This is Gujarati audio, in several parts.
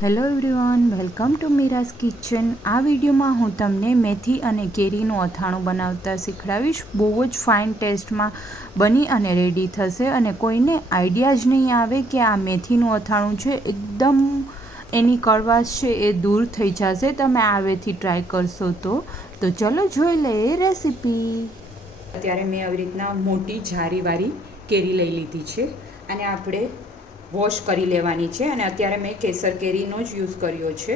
Hello everyone, welcome to Meera's kitchen. આ વિડીયોમાં હું તમને મેથી અને કેરીનું અથાણું બનાવતા શીખડાવીશ. બહુ જ ફાઇન ટેસ્ટમાં બની અને રેડી થશે અને કોઈને આઈડિયા જ નહીં આવે કે આ મેથીનું અથાણું છે. એકદમ એની કડવાશ છે એ દૂર થઈ જશે તમે આવેથી ટ્રાય કરશો તો ચલો જોઈ લઈએ રેસીપી. અત્યારે મેં આવી રીતના મોટી જારીવાળી કેરી લઈ લીધી છે અને આપણે વોશ કરી લેવાની છે અને અત્યારે મેં કેસર કેરીનો જ યુઝ કર્યો છે.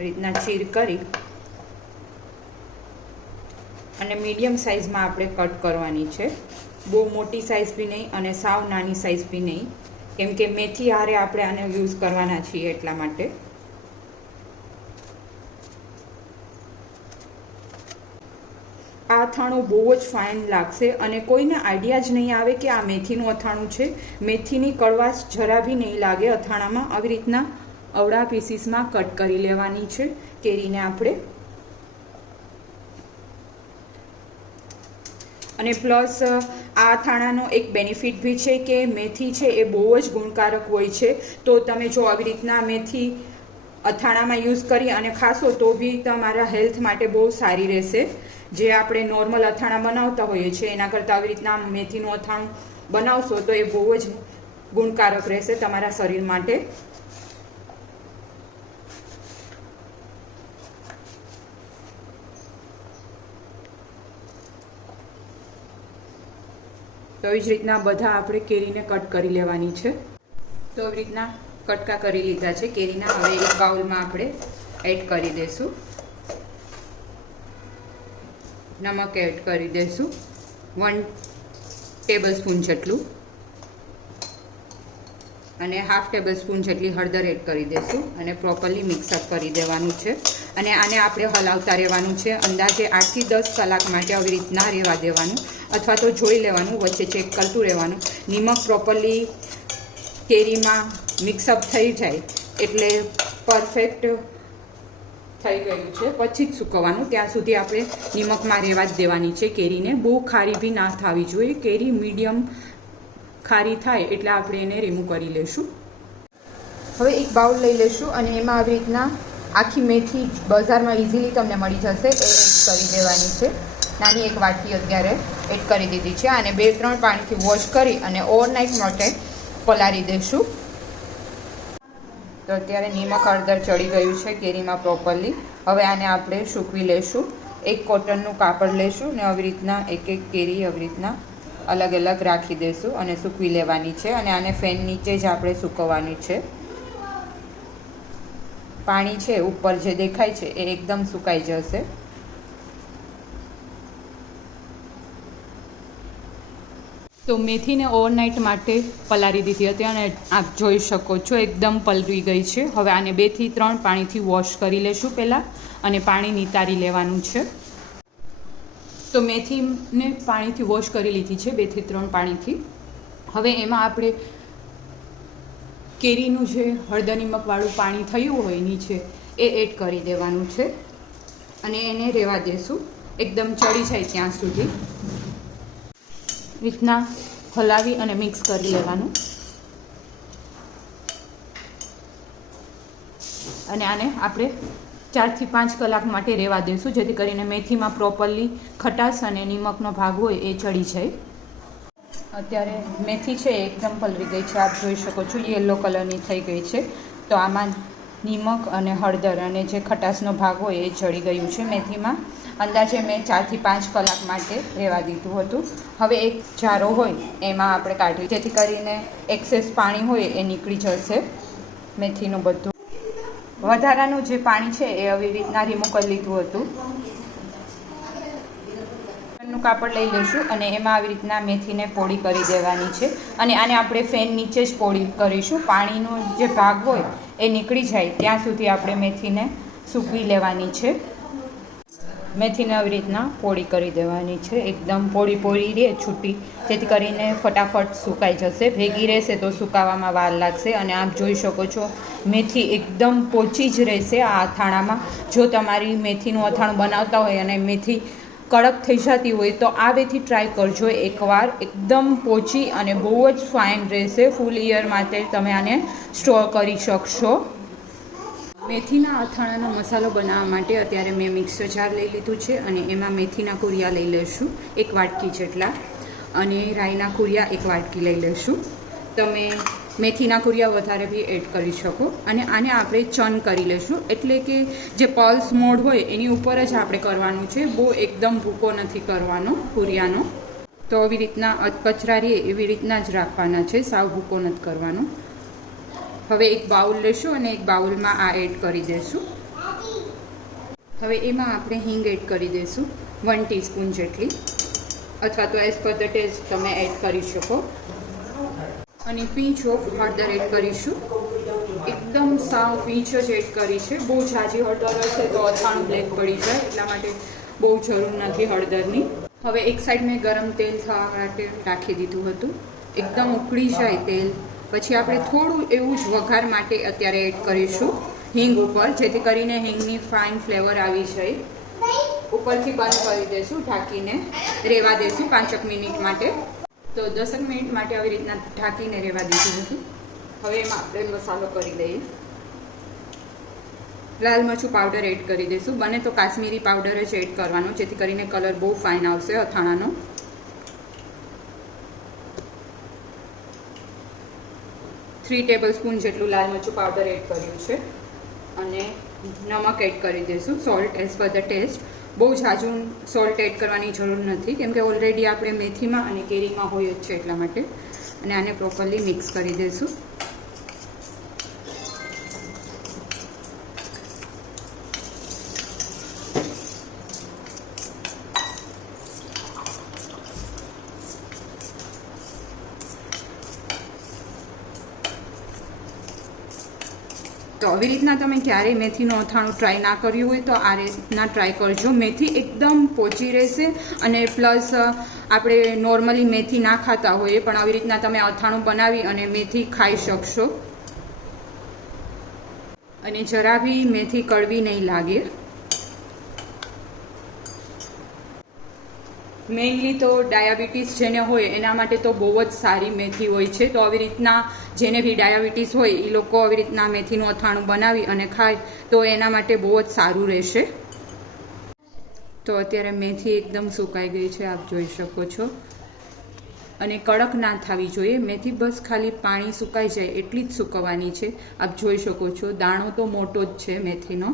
રીતના ચીર કરી અને મીડિયમ સાઇઝમાં આપણે કટ કરવાની છે. બહુ મોટી સાઇઝ બી નહીં અને સાવ નાની સાઇઝ બી નહીં, કેમ કે મેથી હારે આપણે આને યુઝ કરવાના છીએ એટલા માટે. આ અથાણું બહુ જ ફાઇન લાગશે અને કોઈને આઈડિયા જ નહીં આવે કે આ મેથીનું અથાણું છે. મેથીની કડવાશ જરા બી નહીં લાગે અથાણામાં. આવી રીતના અવળા પીસીસમાં કટ કરી લેવાની છે કેરીને આપણે. અને પ્લસ આ અથાણાનો એક બેનિફિટ બી છે કે મેથી છે એ બહુ જ ગુણકારક હોય છે. તો તમે જો આવી રીતના મેથી અથાણામાં યુઝ કરી અને ખાશો તો બી તમારા હેલ્થ માટે બહુ સારી રહેશે. જે આપણે નોર્મલ અથાણા બનાવતા હોઈએ છીએ એના કરતાં આવી રીતના મેથીનું અથાણું બનાવશો તો એ બહુ જ ગુણકારક રહેશે તમારા શરીર માટે. તો આવી જ રીતના બધા આપણે કેરીને કટ કરી લેવાની છે. તો આવી રીતના કટકા કરી લીધા છે કેરીના. હવે એક બાઉલમાં આપણે એડ કરી દઈશું. નમક એડ કરી દઈશું 1 ટેબલસ્પૂન જેટલું અને 1/2 ટેબલસ્પૂન જેટલી હળદર એડ કરી દઈશું અને પ્રોપરલી મિક્સઅપ કરી દેવાનું છે. અને આને આપણે હલાવતા રહેવાનું છે. અંદાજે 8 થી 10 કલાક માટે આવી રીતના રહેવા દેવાનું અથવા તો જોઈ લેવાનું, વચ્ચે ચેક કરતું રહેવાનું. નિમક પ્રોપરલી કેરીમાં મિક્સઅપ થઈ જાય એટલે પરફેક્ટ થઈ ગયું છે પછી જ સૂકવવાનું. ત્યાં સુધી આપણે નિમકમાં રહેવા જ દેવાની છે કેરીને. બહુ ખારી બી ના થવી જોઈએ. કેરી મીડિયમ ખારી થાય એટલે આપણે એને રિમૂવ કરી લઈશું. હવે એક બાઉલ લઈ લઈશું અને એમાં આવી રીતના આખી મેથી બજારમાં ઇઝીલી તમને મળી જશે એ એડ કરી દેવાની છે. નાની એક વાટકી અત્યારે એડ કરી દીધી છે. આને 2-3 પાણીથી વોશ કરી અને ઓવરનાઇટ માટે પલાળી દઈશું. તો અત્યારે નિમક હળદર ચડી ગયું છે કેરીમાં પ્રોપરલી. હવે આને આપણે સૂકવી લઈશું. એક કોટનનું કાપડ લઈશું ને આવી રીતના એક કેરી આવી રીતના અલગ અલગ રાખી દઈશું અને સૂકવી લેવાની છે. અને આને ફેન નીચે જ આપણે સૂકવવાની છે. પાણી છે ઉપર જે દેખાય છે એ એકદમ સુકાઈ જશે. તો મેથીને ઓવરનાઇટ માટે પલાળી દીધી હતી અને આપ જોઈ શકો છો એકદમ પલળી ગઈ છે. હવે આને 2 થી 3 પાણીથી વોશ કરી લેશું પહેલાં અને પાણી નિતારી લેવાનું છે. તો મેથીને પાણીથી વોશ કરી લીધી છે 2 થી 3 પાણીથી. હવે એમાં આપણે કેરીનું જે હળદર નિમકવાળું પાણી થયું હોય નીચે એ એડ કરી દેવાનું છે અને એને રહેવા દેશું એકદમ ચડી જાય ત્યાં સુધી. રીતના હલાવી અને મિક્સ કરી લેવાનું અને આને આપણે 4 થી 5 કલાક માટે રહેવા દઈશું જેથી કરીને મેથીમાં પ્રોપરલી ખટાશ અને નિમકનો ભાગ હોય એ ચડી જાય. અત્યારે મેથી છે એકદમ પલળી ગઈ છે. આપ જોઈ શકો છો યલો કલરની થઈ ગઈ છે. તો આમાં નિમક અને હળદર અને જે ખટાશનો ભાગ હોય એ ચડી ગયું છે મેથીમાં. અંદાજે મેં 4 થી 5 કલાક માટે રહેવા દીધું હતું. હવે એક જારો હોય એમાં આપણે કાઢી જેથી કરીને એક્સેસ પાણી હોય એ નીકળી જશે મેથીનું બધું. વધારાનું જે પાણી છે એ આવી રીતના રિમૂવ કરી લીધું હતું. નું કાપડ લઈ લઈશું અને એમાં આવી રીતના મેથીને પોળી કરી દેવાની છે અને આને આપણે ફેન નીચે જ પોળી કરીશું. પાણીનો જે ભાગ હોય એ નીકળી જાય ત્યાં સુધી આપણે મેથીને સૂકવી લેવાની છે. મેથીને આવી રીતના પોળી કરી દેવાની છે. એકદમ પોળી રહે છૂટી, જેથી કરીને ફટાફટ સુકાઈ જશે. ભેગી રહેશે તો સુકાવામાં વાર લાગશે. અને આપ જોઈ શકો છો મેથી એકદમ પોચી જ રહેશે આ અથાણામાં. જો તમારી મેથીનું અથાણું બનાવતા હોય અને મેથી કડક થઈ જતી હોય તો આ વેથી ટ્રાય કરજો એકવાર. એકદમ પોચી અને બહુ જ ફાઇન રહેશે. ફૂલ યર માટે તમે આને સ્ટોર કરી શકશો. મેથીના અથાણાનો મસાલો બનાવવા માટે અત્યારે મેં મિક્સર જાર લઈ લીધું છે અને એમાં મેથીના કુરિયા લઈ લઈશું 1 વાટકી જેટલા, અને રાઈના કુરિયા 1 વાટકી લઈ લઈશું. તમે મેથીના કુરિયા વધારે બી એડ કરી શકો. અને આને આપણે ચર્ન કરી લઈશું, એટલે કે જે પલ્સ મોડ હોય એની ઉપર જ આપણે કરવાનું છે. બહુ એકદમ ભૂકો નથી કરવાનો કુરિયાનો. તો આવી રીતના કચરારીએ એવી રીતના જ રાખવાના છે, સાવ ભૂકો નથી કરવાનો. હવે એક બાઉલ લેશું અને એક બાઉલમાં આ એડ કરી દઈશું. હવે એમાં આપણે હિંગ એડ કરી દઈશું 1 ટીસ્પૂન જેટલી, અથવા તો એઝ પર ધ ટેસ્ટ તમે એડ કરી શકો. અને પીંચ ઓફ હળદર એડ કરીશું. એકદમ સાવ પીંચ જ એડ કરી છે. બહુ ઝાઝી હળદર હશે તો અથાણું બ્લેક પડી જાય, એટલા માટે બહુ જરૂર નથી હળદરની. હવે એક સાઈડ મેં ગરમ તેલ થવા માટે રાખી દીધું હતું. એકદમ ઉકળી જાય તેલ પછી આપણે થોડું એવું જ વઘાર માટે અત્યારે એડ કરીશું હિંગ ઉપર, જેથી કરીને હિંગની ફાઇન ફ્લેવર આવી જાય. ઉપરથી બંધ કરી દઈશું, ઢાંકીને રહેવા દઈશું 5 મિનિટ માટે. તો 10 મિનિટ માટે આવી રીતના ઢાંકીને રહેવા દીધું હતું. હવે એમાં આપણે મસાલો કરી દઈએ. લાલ મરચું પાવડર એડ કરી દઈશું. બને તો કાશ્મીરી પાવડર જ એડ કરવાનો, જેથી કરીને કલર બહુ ફાઇન આવશે અથાણાનો. થ્રી ટેબલસ્પૂન જેટલું લાલ મરચું પાવડર એડ કર્યું છે. અને નમક એડ કરી દઈશું, salt as per the taste. બહુ ઝાઝું સોલ્ટ એડ કરવાની જરૂર નથી, કેમ કે ઓલરેડી આપણે મેથીમાં અને કેરીમાં હોય જ છે એટલા માટે. અને આને પ્રોપરલી મિક્સ કરી દઈશું. તો આવી રીતના તમે ક્યારેય મેથીનું અથાણું ટ્રાય ના કર્યું હોય તો આ રીતના ટ્રાય કરજો. મેથી એકદમ પોચી રહેશે, અને પ્લસ આપણે નોર્મલી મેથી ના ખાતા હોઈએ પણ આવી રીતના તમે અથાણું બનાવી અને મેથી ખાઈ શકશો. અને જરા બી મેથી કડવી નહીં લાગે. મેઇનલી તો ડાયાબિટીસ જેને હોય એના માટે તો બહુ જ સારી મેથી હોય છે. તો આવી રીતના જેને બી ડાયાબિટીસ હોય એ લોકો આવી રીતના મેથીનું અથાણું બનાવી અને ખાય તો એના માટે બહુ જ સારું રહેશે. તો અત્યારે મેથી એકદમ સુકાઈ ગઈ છે, આપ જોઈ શકો છો. અને કડક ના થવી જોઈએ મેથી, બસ ખાલી પાણી સુકાઈ જાય એટલી જ સૂકવવાની છે. આપ જોઈ શકો છો દાણો તો મોટો જ છે મેથીનો.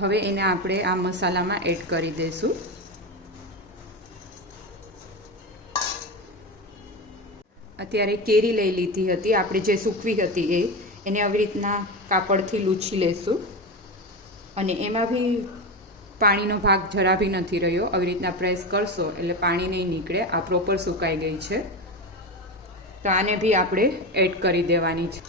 હવે એને આપણે આ મસાલામાં એડ કરી દઈશું. અત્યારે કેરી લઈ લીધી હતી આપણે, જે સૂકવી હતી એને આવી રીતના કાપડથી લૂછી લેશું. અને એમાં બી પાણીનો ભાગ જરા બી નથી રહ્યો. આવી રીતના પ્રેસ કરશો એટલે પાણી નહીં નીકળે. આ પ્રોપર સુકાઈ ગઈ છે. તો આને બી આપણે એડ કરી દેવાની છે.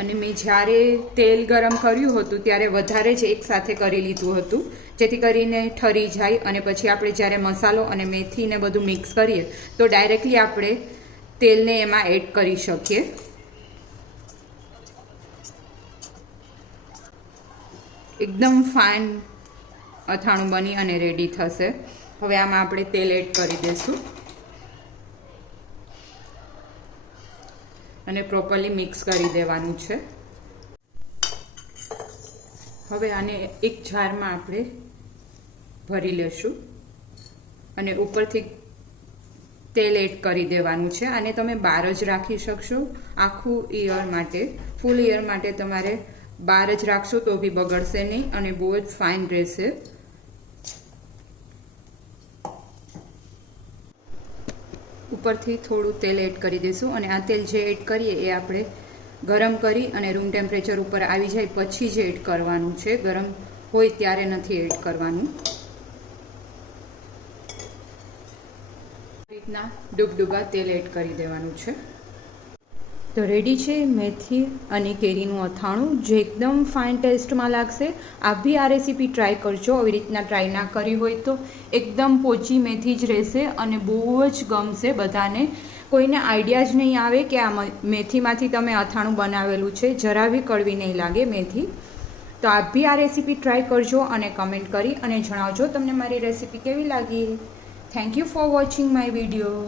અને મેં જ્યારે તેલ ગરમ કર્યું હતું ત્યારે વધારે જ એકસાથે કરી લીધું હતું, જેથી કરીને ઠરી જાય. અને પછી આપણે જ્યારે મસાલો અને મેથીને બધું મિક્સ કરીએ તો ડાયરેક્ટલી આપણે તેલને એમાં એડ કરી શકીએ. એકદમ ફાઇન અથાણું બની અને રેડી થશે. હવે આમાં આપણે તેલ એડ કરી દઈશું અને પ્રોપરલી મિક્સ કરી દેવાનું છે. હવે આને એક જારમાં આપણે ભરી લેશું અને ઉપરથી તેલ એડ કરી દેવાનું છે. આને તમે બહાર જ રાખી શકશો આખું ઈયર માટે. ફૂલ ઈયર માટે તમારે બહાર જ રાખશો તો બી બગડશે નહીં અને બહુ જ ફાઇન રહેશે. ઉપરથી થોડું તેલ એડ કરી દઈશું. અને આ તેલ જે એડ કરીએ એ આપણે ગરમ કરી અને રૂમ ટેમ્પરેચર ઉપર આવી જાય પછી જ એડ કરવાનું છે. ગરમ હોય ત્યારે નથી એડ કરવાનું. રીતના ડૂબડૂબા તેલ એડ કરી દેવાનું છે. તો રેડી છે મેથી અને કેરીનું અથાણું, જે એકદમ ફાઇન ટેસ્ટમાં લાગશે. આપ બી આ રેસીપી ટ્રાય કરજો. આવી રીતના ટ્રાય ના કરી હોય તો એકદમ પોચી મેથી જ રહેશે અને બહુ જ ગમશે બધાને. કોઈને આઈડિયા જ નહીં આવે કે આ મેથીમાંથી તમે અથાણું બનાવેલું છે. જરા બી કડવી નહીં લાગે મેથી. તો આપ બી આ રેસીપી ટ્રાય કરજો અને કમેન્ટ કરી અને જણાવજો તમને મારી રેસીપી કેવી લાગી. Thank you for watching my video.